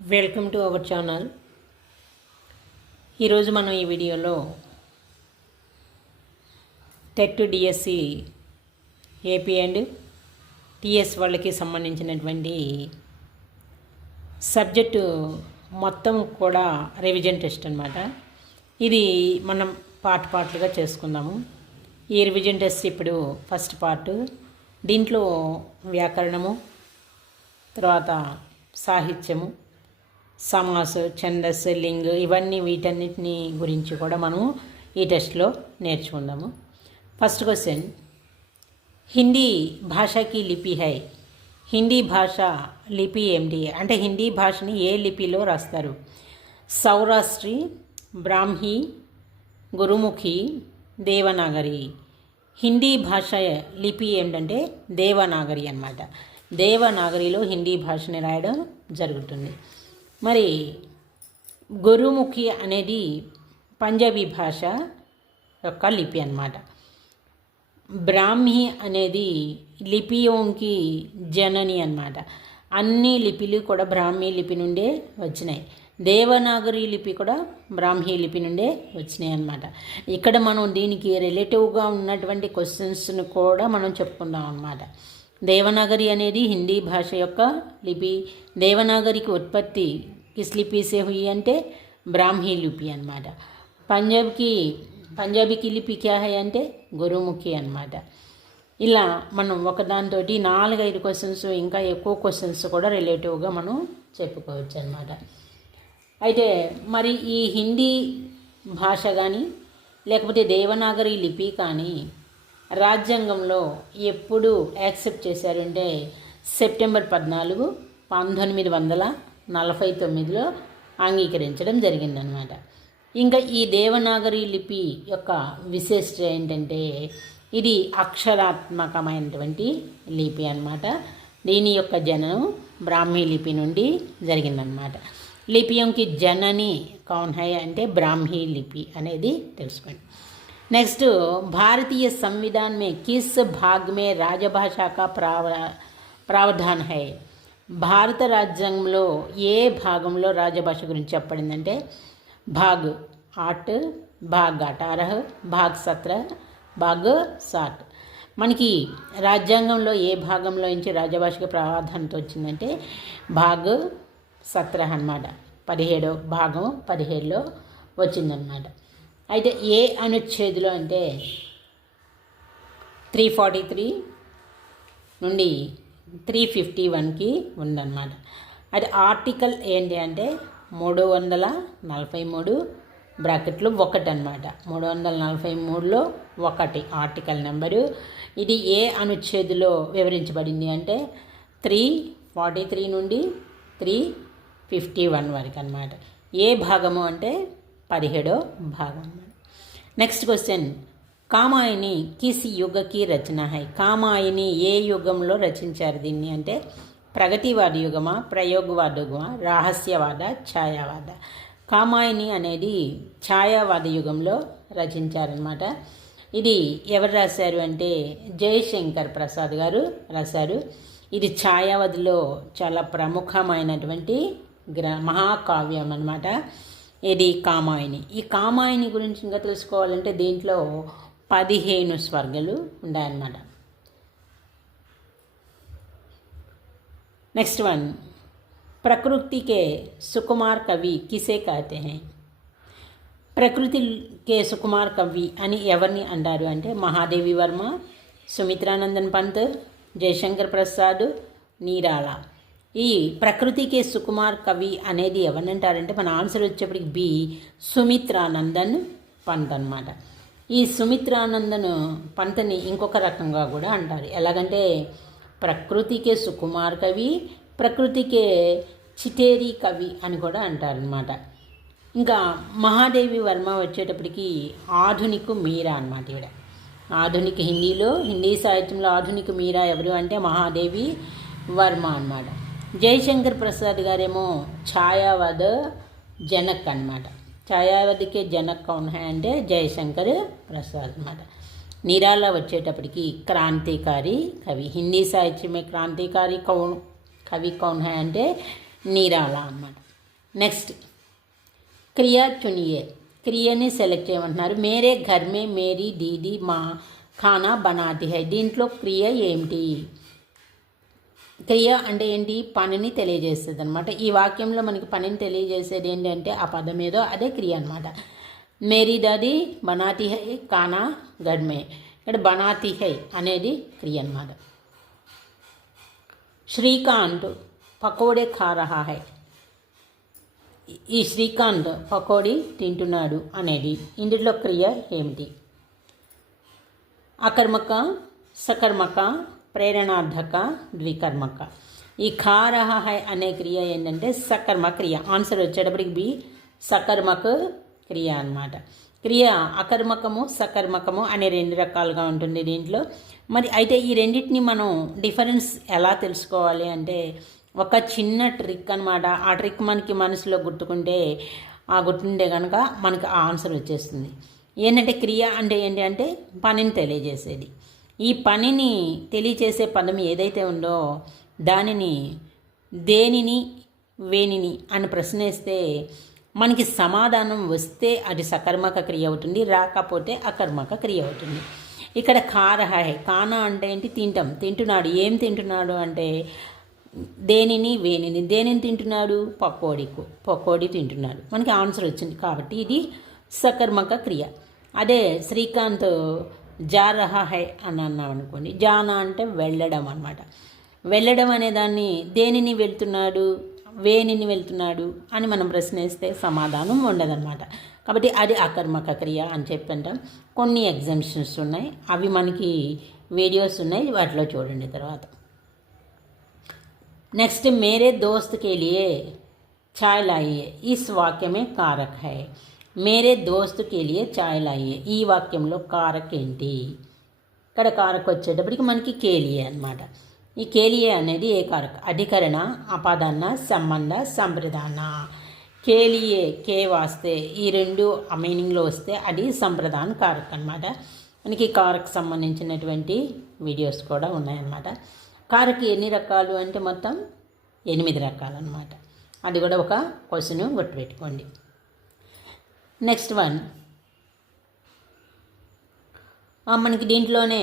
Welcome to our channel. ఈరోజు మనం ఈ వీడియోలో TET DSC AP and TS వాళ్ళకి సంబంధించినటువంటి సబ్జెక్టు మొత్తం కూడా రివిజన్ టెస్ట్ అనమాట ఇది మనం పార్ట్ పార్ట్లుగా చేసుకుందాము. ఈ రివిజన్ టెస్ట్ ఇప్పుడు ఫస్ట్ పార్ట్. దీంట్లో వ్యాకరణము తర్వాత సాహిత్యము సమాస్ ఛందస్సు లింగ్ ఇవన్నీ వీటన్నిటిని గురించి కూడా మనము ఈ టెస్ట్లో నేర్చుకుందాము. First question. హిందీ భాషకి లిపి హై. హిందీ భాష లిపి ఏమిటి అంటే హిందీ భాషని ఏ లిపిలో రాస్తారు? సౌరాష్ట్రి బ్రాహ్మీ గురుముఖి దేవనాగరి. హిందీ భాష లిపి ఏంటంటే దేవనాగరి అన్నమాట. దేవనాగరిలో హిందీ భాషని రాయడం జరుగుతుంది. మరి గురుముఖి అనేది పంజాబీ భాష యొక్క లిపి అన్నమాట. బ్రాహ్మి అనేది లిపియోంకి జనని అన్నమాట. అన్ని లిపిలు కూడా బ్రాహ్మీ లిపి నుండే వచ్చినాయి. దేవనాగరి లిపి కూడా బ్రాహ్మీ లిపి నుండే వచ్చినాయి అన్నమాట. ఇక్కడ మనం దీనికి రిలేటివ్గా ఉన్నటువంటి క్వశ్చన్స్ను కూడా మనం చెప్పుకుందాం అన్నమాట. దేవనాగరి అనేది హిందీ భాష యొక్క లిపి. దేవనాగరికి ఉత్పత్తి కిస్ లిపి సే హుయి అంటే బ్రాహ్మీ లిపి అనమాట పంజాబ్కి పంజాబీకి లిపి క్యా హై అంటే గురుముఖి అనమాట ఇలా మనం ఒకదానితో నాలుగైదు క్వశ్చన్స్ ఇంకా ఎక్కువ క్వశ్చన్స్ కూడా రిలేటివ్గా మనం చెప్పుకోవచ్చు అనమాట అయితే మరి ఈ హిందీ భాష కానీ లేకపోతే దేవనాగరి లిపి కానీ రాజ్యాంగంలో ఎప్పుడు యాక్సెప్ట్ చేశారంటే సెప్టెంబర్ పద్నాలుగు పంతొమ్మిది వందల నలభై తొమ్మిదిలో అంగీకరించడం జరిగిందనమాట ఇంకా ఈ దేవనాగరి లిపి యొక్క విశేషత ఏంటంటే ఇది అక్షరాత్మకమైనటువంటి లిపి అనమాట దీని యొక్క జననం బ్రాహ్మీ లిపి నుండి జరిగిందనమాట లిపియంకి జనని కౌన్ హై అంటే బ్రాహ్మీ లిపి అనేది తెలుసుకోండి నెక్స్ట్ భారతీయ संविधान में किस भाग में राजभाषा का प्राव ప్రావధాన్ హై భారత రాజ్యాంగంలో ఏ భాగంలో రాజభాష గురించి చెప్పబడిందంటే భాగ్ ఆట్ భాగ్ అటారహ్ భాగ్ సత్ర భాగ్ సాట్ మనకి రాజ్యాంగంలో ఏ భాగంలో నుంచి రాజభాషకి ప్రాధాన్యత వచ్చిందంటే భాగ్ సత్ర అన్నమాట పదిహేడో భాగం పదిహేడులో వచ్చిందనమాట అయితే ఏ అనుచ్ఛేదులో అంటే త్రీ ఫార్టీ త్రీ నుండి త్రీ ఫిఫ్టీ వన్కి ఉందన్నమాట. అది ఆర్టికల్ ఏంటి అంటే మూడు వందల నలభై మూడు బ్రాకెట్లు ఒకటి అనమాట మూడు వందల నలభై మూడులో ఒకటి ఆర్టికల్ నెంబరు ఇది ఏ అనుచ్ఛేదులో వివరించబడింది అంటే త్రీ ఫార్టీ త్రీ నుండి త్రీ ఫిఫ్టీ వన్ వరకు అనమాట ఏ భాగము అంటే పదిహేడో భాగం. నెక్స్ట్ క్వశ్చన్ కామాయిని కిస్ యుగకి రచన హై. కామాయిని ఏ యుగంలో రచించారు దీన్ని అంటే ప్రగతివాద యుగమా ప్రయోగవాద యుగమా రహస్యవాద ఛాయావాద. కామాయిని అనేది ఛాయావాద యుగంలో రచించారనమాట ఇది ఎవరు రాశారు అంటే జయశంకర్ ప్రసాద్ గారు రాశారు. ఇది ఛాయావధిలో చాలా ప్రముఖమైనటువంటి గ్ర మహాకావ్యం అనమాట ఇది కామాయిని ఈ కామాయిని గురించి ఇంకా తెలుసుకోవాలంటే దీంట్లో పదిహేను స్వర్గలు ఉన్నాయన్నమాట నెక్స్ట్ వన్ ప్రకృతికే సుకుమార్ కవి కిసే कहते हैं ప్రకృతికే సుకుమార్ కవి అని ఎవరిని అంటారు అంటే మహాదేవి వర్మ సుమిత్రానందన్ పంత్ జయశంకర్ ప్రసాద్ నీరాళ ఈ ప్రకృతికే సుకుమార్ కవి అనేది ఎవరిని అంటారంటే మన ఆన్సర్ వచ్చేప్పటికి బి సుమిత్రానందన్ పంత్ అనమాట ఈ సుమిత్రానందన్ పంతని ఇంకొక రకంగా కూడా అంటారు. ఎలాగంటే ప్రకృతికే సుకుమార్ కవి ప్రకృతికే చిటేరి కవి అని కూడా అంటారనమాట ఇంకా మహాదేవి వర్మ వచ్చేటప్పటికి ఆధునిక మీరా అనమాట ఇవిడ ఆధునిక హిందీలో హిందీ సాహిత్యంలో ఆధునిక మీరా ఎవరు అంటే మహాదేవి వర్మ అనమాట జయశంకర్ ప్రసాద్ గారేమో ఛాయావద జనక్ అనమాట ఛాయావధికే జనక్ కౌన్ హై అంటే జయశంకర్ ప్రసాద్ అనమాట నిరాల వచ్చేటప్పటికి క్రాంతికారి కవి హిందీ సాహిత్యమే క్రాంతికారి కౌన్ కవి కౌన్ హై అంటే నిరాల అన్నమాట. నెక్స్ట్ క్రియా చునియే. క్రియని సెలెక్ట్ చేయమంటున్నారు. మేరే ఘర్మే మేరీ దీదీ మా ఖానా బనాతి హై. దీంట్లో క్రియ ఏమిటి? క్రియ అంటే ఏంటి? పనిని తెలియజేస్తుంది అనమాట ఈ వాక్యంలో మనకి పనిని తెలియజేసేది ఏంటంటే ఆ పదం ఏదో అదే క్రియ అనమాట మేరీ దాది బనాతి హై కానా గడ్మే. ఇక్కడ బనాతి హై అనేది క్రియ అనమాట శ్రీకాంత్ పకోడే ఖా హై. ఈ శ్రీకాంత్ పకోడీ తింటున్నాడు అనేది ఇందులో క్రియ ఏమిటి? అకర్మక సకర్మక ప్రేరణార్థక ద్వికర్మక. ఈ కారహ హై అనే క్రియ ఏంటంటే సకర్మ క్రియ. ఆన్సర్ వచ్చేటప్పటికి బి సకర్మక క్రియ అన్నమాట. క్రియ అకర్మకము సకర్మకము అనే రెండు రకాలుగా ఉంటుంది దీంట్లో. మరి అయితే ఈ రెండింటిని మనం డిఫరెన్స్ ఎలా తెలుసుకోవాలి అంటే ఒక చిన్న ట్రిక్ అనమాట ఆ ట్రిక్ మనకి మనసులో గుర్తుకుంటే ఆ గుర్తుండే కనుక మనకి ఆ ఆన్సర్ వచ్చేస్తుంది. ఏంటంటే క్రియ అంటే ఏంటి అంటే పనిని తెలియజేసేది. ఈ పనిని తెలియచేసే పదం ఏదైతే ఉందో దానిని దేనిని వేనిని అని ప్రశ్నిస్తే మనకి సమాధానం వస్తే అది సకర్మక క్రియ అవుతుంది రాకపోతే అకర్మక క్రియ అవుతుంది. ఇక్కడ కారహాయ్ కాన అంటే ఏంటి? తింటాం. తింటున్నాడు. ఏం తింటున్నాడు అంటే దేనిని వేనిని. దేనిని తింటున్నాడు? పకోడీకు. పకోడీ తింటున్నాడు. మనకి ఆన్సర్ వచ్చింది కాబట్టి ఇది సకర్మక క్రియ. అదే శ్రీకాంత్ జారహ హై అని అన్నాం అనుకోండి. జానా అంటే వెళ్ళడం అనమాట వెళ్ళడం అనే దాన్ని దేనిని వెళ్తున్నాడు? వేణిని వెళ్తున్నాడు? అని మనం ప్రశ్నిస్తే సమాధానం ఉండదన్నమాట. కాబట్టి అది అకర్మక క్రియ అని చెప్పంటాం. కొన్ని ఎగ్జామ్షన్స్ ఉన్నాయి. అవి మనకి వీడియోస్ ఉన్నాయి. వాటిలో చూడండి తర్వాత. నెక్స్ట్ మేరే దోస్త్ కే లియే ఛాయ్ లాయే ఇస్ వాక్యమే కారక్ హై. మేరే దోస్త్ కే లియే చాయ్ లాయే ఈ వాక్యంలో కారక్ ఏంటి ఇక్కడ కారక్ వచ్చేటప్పటికి మనకి కేలియే అనమాట ఈ కేలియే అనేది ఏ కారక్ అధికరణ అపాదాన సంబంధ సంప్రదాన కేలియే కే వాస్తే ఈ రెండు మీనింగ్లో వస్తే అది సంప్రదాన కారక్ అనమాట మనకి కారకు సంబంధించినటువంటి వీడియోస్ కూడా ఉన్నాయన్నమాట కారక్ ఎన్ని రకాలు అంటే మొత్తం ఎనిమిది రకాలన్నమాట అది కూడా ఒక క్వశ్చన్ గుర్తుపెట్టుకోండి నెక్స్ట్ వన్ మనకి దీంట్లోనే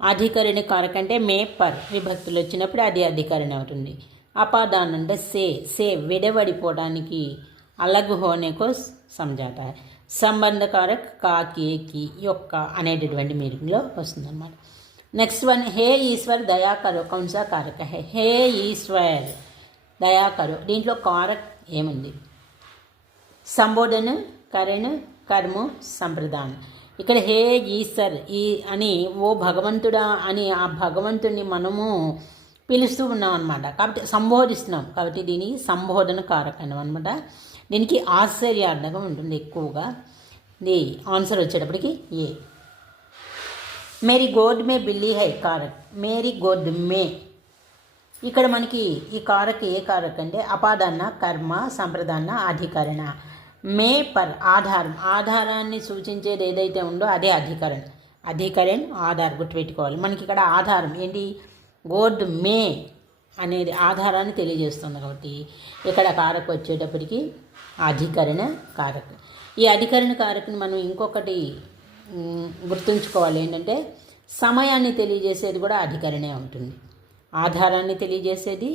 అధికరణి కారక అంటే మే పర్ విభక్తులు వచ్చినప్పుడు అది అధికరణ అవుతుంది. అపాదాన్ అంటే సే సే విడవడిపోవడానికి అలగ్ హోనేకో సంజాత. సంబంధ కారక్ కాకి కి యొక్క అనేటటువంటి మీనింగ్లో వస్తుందన్నమాట. నెక్స్ట్ వన్ హే ఈశ్వర్ దయాకరు కౌన్సా కారక హే. హే ఈశ్వర్ దయాకరు దీంట్లో కారక్ ఏముంది? సంబోధన కరణ కర్మ సంప్రదాన్ ఇక్కడ హే ఈశ్వర్ ఈ అని ఓ భగవంతుడా అని ఆ భగవంతుడిని మనము పిలుస్తూ ఉన్నాం అనమాట కాబట్టి సంబోధిస్తున్నాం. కాబట్టి దీని సంబోధన కారకం అనమాట దీనికి ఆశ్చర్యార్థకం ఉంటుంది ఎక్కువగా. ది ఆన్సర్ వచ్చేటప్పటికి ఏ. మేరీ గోడ్ మే బిల్లీ హై కారక్. మేరీ గోడ్ మే. ఇక్కడ మనకి ఈ కారక్ ఏ కారక్ అంటే అపాదాన కర్మ సంప్రదాన అధికరణ. మే పర్ ఆధారం. ఆధారాన్ని సూచించేది ఏదైతే ఉందో అదే అధికరణ్. అధికరణ్ ఆధార్ గుర్తుపెట్టుకోవాలి. మనకి ఇక్కడ ఆధారం ఏంటి? గోడ్ మే అనేది ఆధారాన్ని తెలియజేస్తుంది కాబట్టి ఇక్కడ కారక వచ్చేటప్పటికి అధికరణ కారక. ఈ అధికరణ కారకుని మనం ఇంకొకటి గుర్తుంచుకోవాలి ఏంటంటే సమయాన్ని తెలియజేసేది కూడా అధికరణే ఉంటుంది. ఆధారాన్ని తెలియజేసేది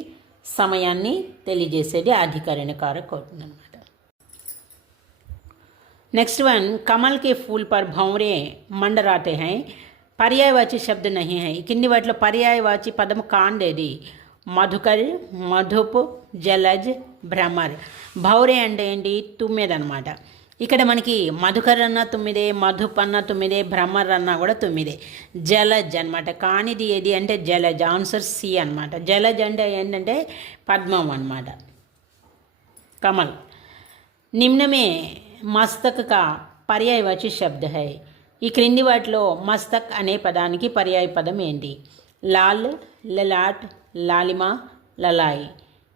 సమయాన్ని తెలియజేసేది అధికరణ కారక అవుతుంది नेक्स्ट वन कमल के फूल पर भंवरे मंडराते हैं పర్యాయవాచి శబ్దం నహి హై కింది వాటిలో పర్యాయవాచి పదము కాండేది మధుకర్ మధుప్ జలజ్ భ్రమర్ భౌరే అంటే ఏంటి తుమ్మిదనమాట ఇక్కడ మనకి మధుకర్ అన్న తొమ్మిదే మధుప్ అన్న తొమ్మిదే భ్రమర్ అన్న కూడా తొమ్మిదే జలజ్ అనమాట కానిది ఏది అంటే జలజ్ ఆన్సర్ సి అనమాట జలజ్ అంటే ఏంటంటే పద్మం అనమాట కమల్ నిమ్నమే మస్తక్ కా పర్యాయవాచి శబ్ద హై. ఈ క్రింది వాటిలో మస్తక్ అనే పదానికి పర్యాయ పదం ఏంటి? లాల్ లలాట్ లాలిమా లలాయి.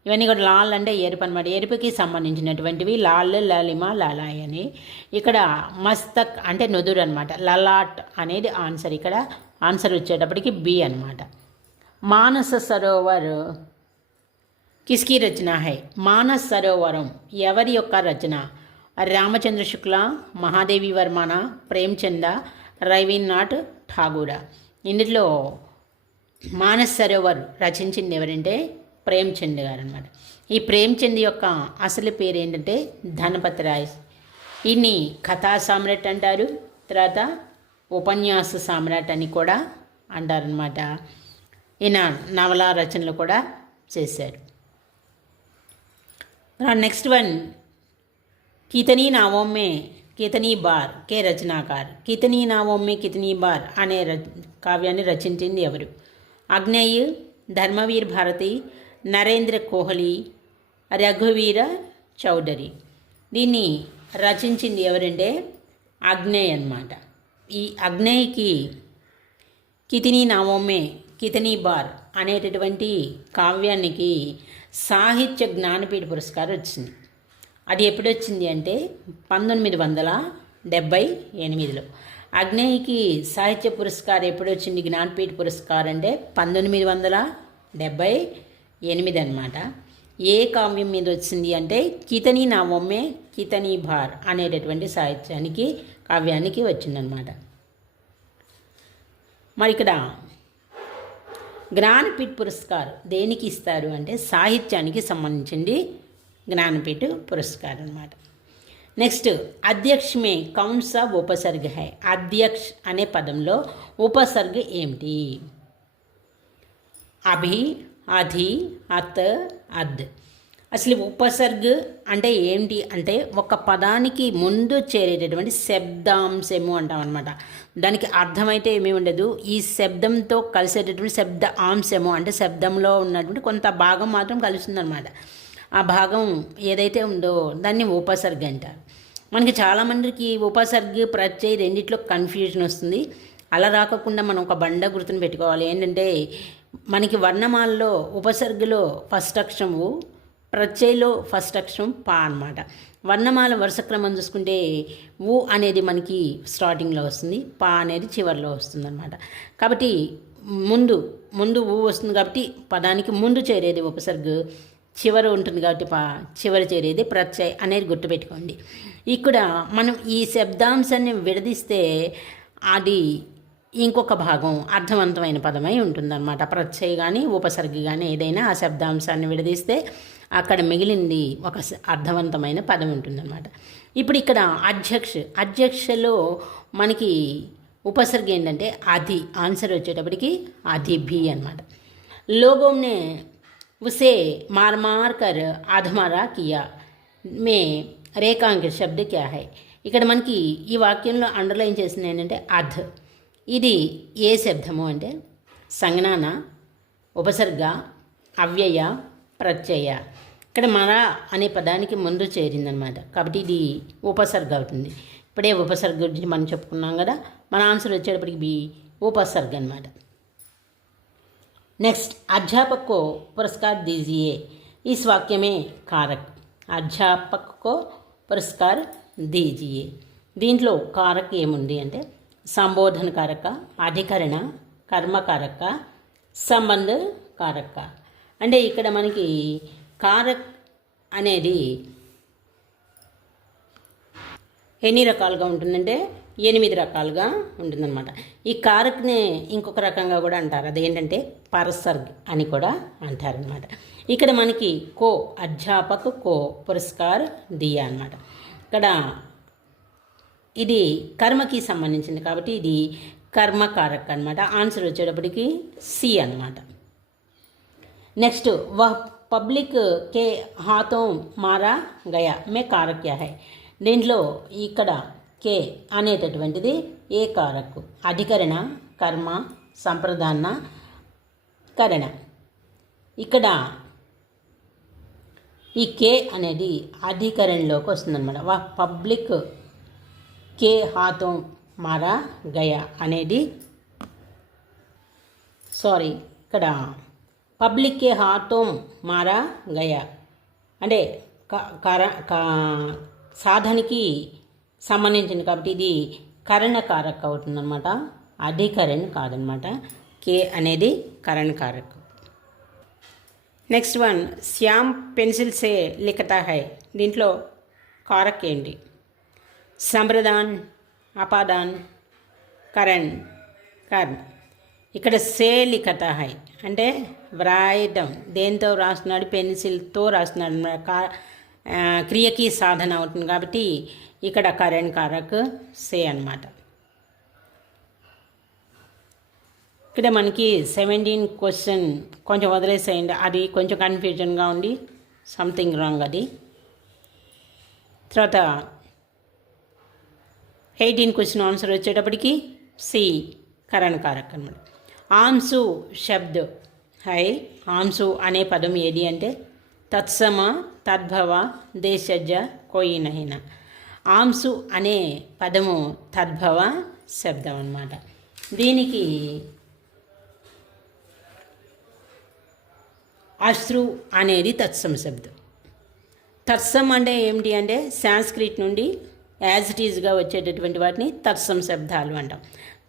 ఇవన్నీ కూడా లాల్ అంటే ఎరుపు అనమాట ఎరుపుకి సంబంధించినటువంటివి లాల్ లలిమా లలాయ్ అని. ఇక్కడ మస్తక్ అంటే నుదురు అనమాట లలాట్ అనేది ఆన్సర్. ఇక్కడ ఆన్సర్ వచ్చేటప్పటికి బి అనమాట మానస సరోవర్ కిస్కి రచన హై. మానస్ సరోవరం ఎవరి యొక్క రచన? రామచంద్ర శుక్ల మహాదేవి వర్మన ప్రేమ్చంద రవీంద్రనాథ్ ఠాగూర. ఇందులో మానస్ సరోవర్ రచించింది ఎవరంటే ప్రేమ్చంద్ గారు అనమాట ఈ ప్రేమ్చంద్ యొక్క అసలు పేరు ఏంటంటే ధనపతి రాయ్ ఈయన్ని కథా సామ్రాట్ అంటారు తర్వాత ఉపన్యాస సామ్రాట్ అని కూడా అంటారనమాట ఈయన నవల రచనలు కూడా చేశారు. నెక్స్ట్ వన్ కితనీ నావోమ్మే కితనీ బార్ కే రచనాకార్ కితనీ నావోమ్మే కితనీ బార్ అనే ర కావ్యాన్ని రచించింది ఎవరు అగ్నేయ్ ధర్మవీర్ భారతి నరేంద్ర కోహ్లీ రఘువీర చౌదరి దీన్ని రచించింది ఎవరంటే అగ్నేయ్ అన్నమాట ఈ అగ్నేయ్కి కితనీ నావోమ్మే కితనీ బార్ అనేటటువంటి కావ్యానికి సాహిత్య జ్ఞానపీఠ పురస్కారం వచ్చింది అది ఎప్పుడు వచ్చింది అంటే పంతొమ్మిది వందల డెబ్భై ఎనిమిదిలో. అగ్నేయికి సాహిత్య పురస్కారం ఎప్పుడు వచ్చింది జ్ఞానపీఠ పురస్కారం అంటే పంతొమ్మిది వందల డెబ్భై ఎనిమిది అనమాట ఏ కావ్యం మీద వచ్చింది అంటే కితనీ నా ఒమ్మే కితనీ భార్ అనేటటువంటి సాహిత్యానికి కావ్యానికి వచ్చిందనమాట మరి ఇక్కడ జ్ఞానపీఠ్ పురస్కార్ దేనికి ఇస్తారు అంటే సాహిత్యానికి సంబంధించింది జ్ఞానపీఠ పురస్కారం అనమాట నెక్స్ట్ అధ్యక్షమే కౌన్స్ ఆఫ్ ఉపసర్గ హై. అధ్యక్ష అనే పదంలో ఉపసర్గ ఏమిటి? అభి అధి అత్ అద్. అసలు ఉపసర్గ అంటే ఏంటి అంటే ఒక పదానికి ముందు చేరేటటువంటి శబ్దాంశము అంటాం అనమాట దానికి అర్థమైతే ఏమీ ఉండదు. ఈ శబ్దంతో కలిసేటటువంటి శబ్ద అంశము అంటే శబ్దంలో ఉన్నటువంటి కొంత భాగం మాత్రం కలుస్తుందన్నమాట. ఆ భాగం ఏదైతే ఉందో దాన్ని ఉపసర్గ అంటారు మనకి చాలామందికి ఉపసర్గ ప్రత్యయ రెండిట్లో కన్ఫ్యూజన్ వస్తుంది. అలా రాకుండా మనం ఒక బండ గుర్తుని పెట్టుకోవాలి. ఏంటంటే మనకి వర్ణమాలలో ఉపసర్గలో ఫస్ట్ అక్షరము ప్రత్యయలో ఫస్ట్ అక్షరం పా అనమాట వర్ణమాల వరుస క్రమం చూసుకుంటే ఊ అనేది మనకి స్టార్టింగ్లో వస్తుంది. పా అనేది చివరిలో వస్తుంది అనమాట కాబట్టి ముందు ముందు ఊ వస్తుంది కాబట్టి పదానికి ముందు చేరేది ఉపసర్గ చివరి ఉంటుంది కాబట్టి పా చివరి చేరేది ప్రత్యయ అనేది గుర్తుపెట్టుకోండి. ఇక్కడ మనం ఈ శబ్దాంశాన్ని విడదీస్తే అది ఇంకొక భాగం అర్థవంతమైన పదమై ఉంటుందన్నమాట. ప్రత్యయ కానీ ఉపసర్గి కానీ ఏదైనా ఆ శబ్దాంశాన్ని విడదీస్తే అక్కడ మిగిలింది ఒక అర్థవంతమైన పదం ఉంటుందన్నమాట. ఇప్పుడు ఇక్కడ అధ్యక్ష అధ్యక్షలో మనకి ఉపసర్గ ఏంటంటే అది ఆన్సర్ వచ్చేటప్పటికి అది బి అనమాట లోగోమ్నే ఉసే मार मार कर आधमारा కియా మే రేఖాంక శబ్ద క్యా హై ఇక్కడ మనకి ఈ వాక్యంలో అండర్లైన్ చేసింది ఏంటంటే అధ్ ఇది ఏ శబ్దము అంటే సంజ్ఞాన ఉపసర్గ అవ్యయ ప్రత్యయ ఇక్కడ మన అనే పదానికి ముందు చేరిందనమాట కాబట్టి ఇది ఉపసర్గ అవుతుంది ఇప్పుడే ఉపసర్గ గురించి మనం చెప్పుకున్నాం కదా మన ఆన్సర్ వచ్చేటప్పటికి బి ఉపసర్గ అనమాట నెక్స్ట్ अध्यापक को पुरस्कार दीजिए इस वाक्य में कारक అధ్యాపక్ కో పురస్కార్ దీజియే దీంట్లో కారక్ ఏముంది అంటే సంబోధన కారక అధికరణ కర్మకారక సంబంధ కారక అంటే ఇక్కడ మనకి కారక్ అనేది ఎన్ని రకాలుగా ఉంటుందంటే ఎనిమిది రకాలుగా ఉంటుందన్నమాట. ఈ కారక్ని ఇంకొక రకంగా కూడా అంటారు. అదేంటంటే పరసర్గ్ అని కూడా అంటారనమాట ఇక్కడ మనకి కో అధ్యాపక కో పురస్కార్ దియా అనమాట ఇక్కడ ఇది కర్మకి సంబంధించింది కాబట్టి ఇది కర్మకారక్ అనమాట ఆన్సర్ వచ్చేటప్పటికి సి అనమాట నెక్స్ట్ వహ్ పబ్లిక్ కే హాతో మారా గయా మే కారక్య హై. దీంట్లో ఇక్కడ కే అనేటటువంటిది ఏ కారకు అధికరణ కర్మ సంప్రదాన కరణ. ఇక్కడ ఈ కే అనేది అధికరణలోకి వస్తుందన్నమాట. వా పబ్లిక్ కే హాతో మారా గయ అనేది సారీ ఇక్కడ పబ్లిక్ కే హాతో మారా గయ. అంటే కర సాధనకి సంబంధించింది కాబట్టి ఇది కరణకారక్ అవుతుందన్నమాట. అధికరణ్ కాదనమాట కే అనేది కరణకారక్. నెక్స్ట్ వన్ శ్యామ్ పెన్సిల్ సే లిఖతా హై. దీంట్లో కారక్ ఏంటి? సంప్రదాన్ అపాదాన్ కరణ్ కర్ణ్. ఇక్కడ సే లిఖత హై. అంటే వ్రాయటం. దేంతో రాస్తున్నాడు? పెన్సిల్తో రాస్తున్నాడు. కా- క్రియకి సాధన అవుతుంది కాబట్టి ఇక్కడ కరణ్ కారక్ సే అన్నమాట. ఇక్కడ మనకి సెవెంటీన్ క్వశ్చన్ కొంచెం వదిలేసేయండి. అది కొంచెం కన్ఫ్యూజన్గా ఉండి సంథింగ్ రాంగ్ అది. తర్వాత ఎయిటీన్ క్వశ్చన్ ఆన్సర్ వచ్చేటప్పటికి సి కరణ్ కారక్ అనమాట ఆంసు శబ్ద్ హై ఆంసు అనే పదం ఏది అంటే తత్సమ తద్భవ దేశజ కోయినహిన. ఆంసు అనే పదము తద్భవ శబ్దం అన్నమాట. దీనికి అశ్రు అనేది తత్సం శబ్దం. తత్సం అంటే ఏమిటి అంటే సాంస్క్రిట్ నుండి యాజ్ ఇట్ ఈజ్గా వచ్చేటటువంటి వాటిని తత్సం శబ్దాలు అంటాం.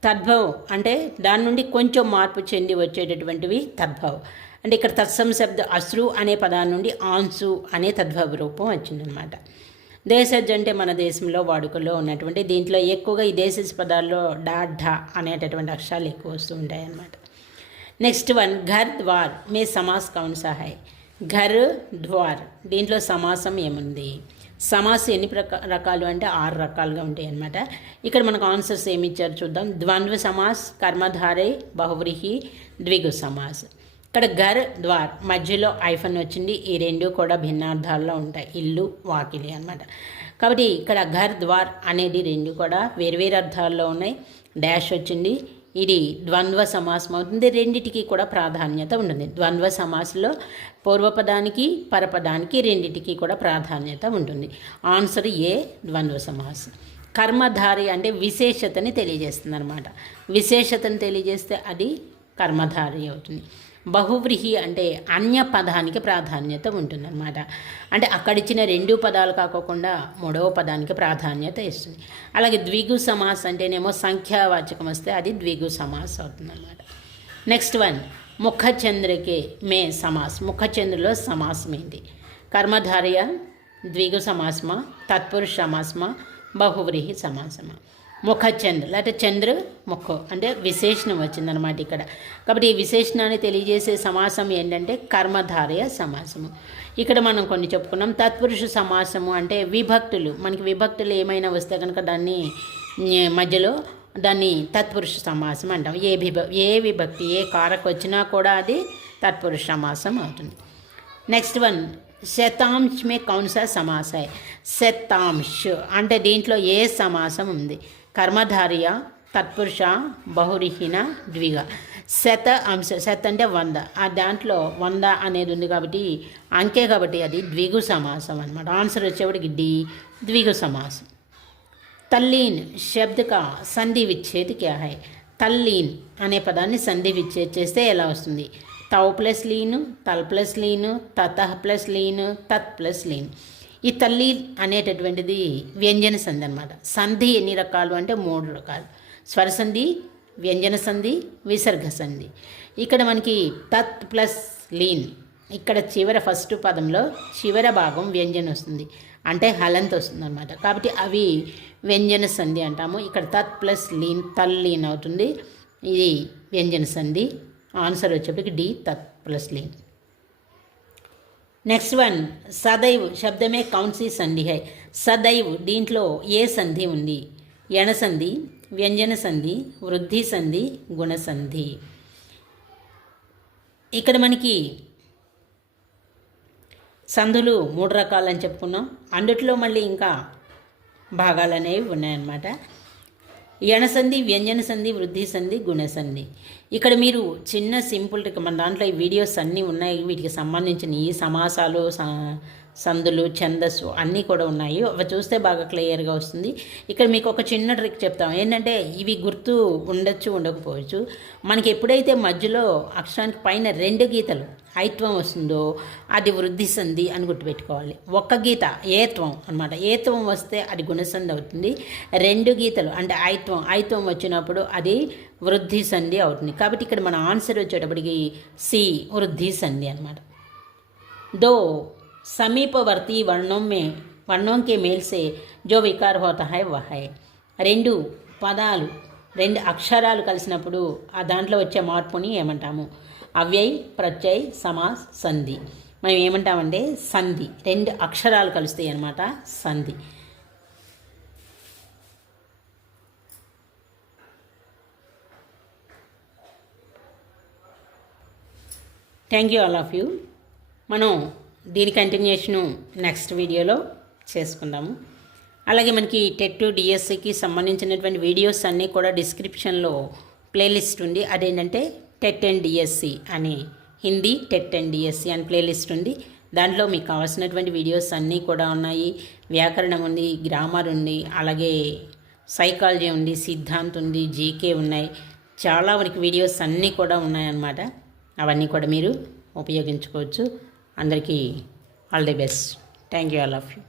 తద్భవం అంటే దాని నుండి కొంచెం మార్పు చెంది వచ్చేటటువంటివి తద్భవం. అంటే ఇక్కడ తత్సం శబ్ద అశ్రు అనే పదాన్ని నుండి ఆన్సు అనే తద్భవ రూపం వచ్చిందనమాట దేశజ్ అంటే మన దేశంలో వాడుకలో ఉన్నటువంటి దీంట్లో ఎక్కువగా ఈ దేశజ్ పదాల్లో డా అనేటటువంటి అక్షరాలు ఎక్కువ వస్తూ ఉంటాయి అన్నమాట నెక్స్ట్ వన్ ఘర్ ద్వార్ మే సమాస్ కౌన్ సహాయ్. ఘర్ ద్వార్ దీంట్లో సమాసం ఏముంది? సమాస్ ఎన్ని ప్రక రకాలు అంటే ఆరు రకాలుగా ఉంటాయి అన్నమాట ఇక్కడ మనకు ఆన్సర్స్ ఏమి ఇచ్చారు చూద్దాం. ద్వంద్వ సమాస్ కర్మధారే బహువ్రీహి ద్విగు సమాస్. ఇక్కడ ఘర్ ద్వార్ మధ్యలో ఐఫన్ వచ్చింది. ఈ రెండు కూడా భిన్నార్థాల్లో ఉంటాయి. ఇల్లు వాకిలి అనమాట కాబట్టి ఇక్కడ ఘర్ ద్వార్ అనేది రెండు కూడా వేర్వేరు అర్థాల్లో ఉన్నాయి. డాష్ వచ్చింది. ఇది ద్వంద్వ సమాసం అవుతుంది. రెండిటికి కూడా ప్రాధాన్యత ఉంటుంది. ద్వంద్వ సమాసంలో పూర్వపదానికి పరపదానికి రెండిటికి కూడా ప్రాధాన్యత ఉంటుంది. Answer A? ద్వంద్వ సమాసం. కర్మధారి అంటే విశేషతని తెలియజేస్తుంది అనమాట విశేషతను తెలియజేస్తే అది కర్మధారి అవుతుంది. బహువ్రీహి అంటే అన్య పదానికి ప్రాధాన్యత ఉంటుందన్నమాట. అంటే అక్కడిచ్చిన రెండు పదాలు కాకోకుండా మూడవ పదానికి ప్రాధాన్యత ఇస్తుంది. అలాగే ద్విగు సమాస్ అంటేనేమో సంఖ్యావాచకం వస్తే అది ద్విగు సమాస్ అవుతుందన్నమాట. నెక్స్ట్ వన్ ముఖచంద్రకే మే సమాస్. ముఖచంద్రలో సమాసం ఏంటి కర్మధార్య ద్విగు సమాసమా తత్పురుష సమాసమా బహువ్రీహి సమాసమా. ముఖచంద్ర లేకపోతే చంద్ర ముఖ అంటే విశేషణం వచ్చిందనమాట ఇక్కడ. కాబట్టి ఈ విశేషణాన్ని తెలియజేసే సమాసం ఏంటంటే కర్మధారయ సమాసము. ఇక్కడ మనం కొన్ని చెప్పుకున్నాం. తత్పురుష సమాసము అంటే విభక్తులు. మనకి విభక్తులు ఏమైనా వస్తే కనుక దాన్ని మధ్యలో దాన్ని తత్పురుష సమాసం అంటాం. ఏ విభ ఏ విభక్తి ఏ కారకు వచ్చినా కూడా అది తత్పురుష సమాసం అవుతుంది. నెక్స్ట్ వన్ శతాంశ్ మే కౌన్సా సమాస. శతాంశ్ అంటే దీంట్లో ఏ సమాసం ఉంది? కర్మధార్య తత్పురుష బహురిహీన ద్విగ. శత అంశ శత అంటే వంద. ఆ దాంట్లో వంద అనేది ఉంది కాబట్టి అంకే కాబట్టి అది ద్విగు సమాసం అనమాట ఆన్సర్ వచ్చేవాడికి డి ద్విగు సమాసం. తల్లీన్ శబ్దక సంధి విచ్ఛేది క్యా హై? తల్లీన్ అనే పదాన్ని సంధి విచ్ఛేద్ చేస్తే ఎలా వస్తుంది? తౌ ప్లస్ లీను తల్ ప్లస్ లీను తతహ్ ప్లస్ లీను తత్ ప్లస్ లీన్. ఈ తల్లి అనేటటువంటిది వ్యంజన సంధి అనమాట సంధి ఎన్ని రకాలు అంటే మూడు రకాలు. స్వరసంధి వ్యంజన సంధి విసర్గ సంధి. ఇక్కడ మనకి తత్ ప్లస్ లీన్. ఇక్కడ చివర ఫస్ట్ పదంలో చివర భాగం వ్యంజన వస్తుంది. అంటే హలంత్ వస్తుంది అనమాట కాబట్టి అవి వ్యంజన సంధి అంటాము. ఇక్కడ తత్ ప్లస్ లీన్ తల్ లీన్ అవుతుంది. ఇది వ్యంజన సంధి. ఆన్సర్ వచ్చేప్పటికి డి తత్ ప్లస్ లీన్. నెక్స్ట్ వన్ సదైవ్ శబ్దమే కౌన్సీ సంధి హై. సదైవ్ దీంట్లో ఏ సంధి ఉంది? ఎణసంధి వ్యంజన సంధి వృద్ధి సంధి గుణ సంధి. ఇక్కడ మనకి సంధులు మూడు రకాలని చెప్పుకున్నాం. అందుట్లో మళ్ళీ ఇంకా భాగాలు అనేవి ఉన్నాయన్నమాట. యణసంధి వ్యంజన సంధి వృద్ధి సంధి గుణసంధి. ఇక్కడ మీరు చిన్న సింపుల్ మన దాంట్లో ఈ వీడియోస్ అన్నీ ఉన్నాయి. వీటికి సంబంధించిన ఈ సమాసాలు స- సందులు ఛందస్సు అన్నీ కూడా ఉన్నాయి. అవి చూస్తే బాగా క్లియర్గా వస్తుంది. ఇక్కడ మీకు ఒక చిన్న ట్రిక్ చెప్తాం. ఏంటంటే ఇవి గుర్తు ఉండొచ్చు ఉండకపోవచ్చు. మనకి ఎప్పుడైతే మధ్యలో అక్షరానికి పైన రెండు గీతలు ఐత్వం వస్తుందో అది వృద్ధి సంధి అని గుర్తుపెట్టుకోవాలి. ఒక్క గీత ఏత్వం అనమాట ఏత్వం వస్తే అది గుణసంధి అవుతుంది. రెండు గీతలు అంటే ఐత్వం ఐత్వం వచ్చినప్పుడు అది వృద్ధి సంధి అవుతుంది. కాబట్టి ఇక్కడ మన ఆన్సర్ వచ్చేటప్పటికి సి వృద్ధి సంధి అనమాట దో సమీపవర్తి వర్ణం మే వర్ణంకే మేల్సే జో వికార్ హోతా హై వహాయ్ రెండు పదాలు రెండు అక్షరాలు కలిసినప్పుడు ఆ దాంట్లో వచ్చే మార్పుని ఏమంటాము? అవ్యయ్ ప్రత్యయ్ సమాస్ సంధి. మనం ఏమంటామంటే సంధి. రెండు అక్షరాలు కలుస్తాయి అన్నమాట సంధి. Thank you all of you మనం దీని కంటిన్యూషను నెక్స్ట్ వీడియోలో చేసుకుందాము. అలాగే మనకి టెట్ డిఎస్సికి సంబంధించినటువంటి వీడియోస్ అన్నీ కూడా డిస్క్రిప్షన్లో ప్లేలిస్ట్ ఉంది. అదేంటంటే టెట్ అండ్ డిఎస్సి అని హిందీ టెట్ అండ్ డిఎస్సి అని ప్లేలిస్ట్ ఉంది. దాంట్లో మీకు కావాల్సినటువంటి వీడియోస్ అన్నీ కూడా ఉన్నాయి. వ్యాకరణం ఉంది గ్రామర్ ఉంది అలాగే సైకాలజీ ఉంది సిద్ధాంత్ ఉంది జీకే ఉన్నాయి. చాలా వరకు వీడియోస్ అన్నీ కూడా ఉన్నాయన్నమాట. అవన్నీ కూడా మీరు ఉపయోగించుకోవచ్చు. అందరికీ all the best. Thank you all of you.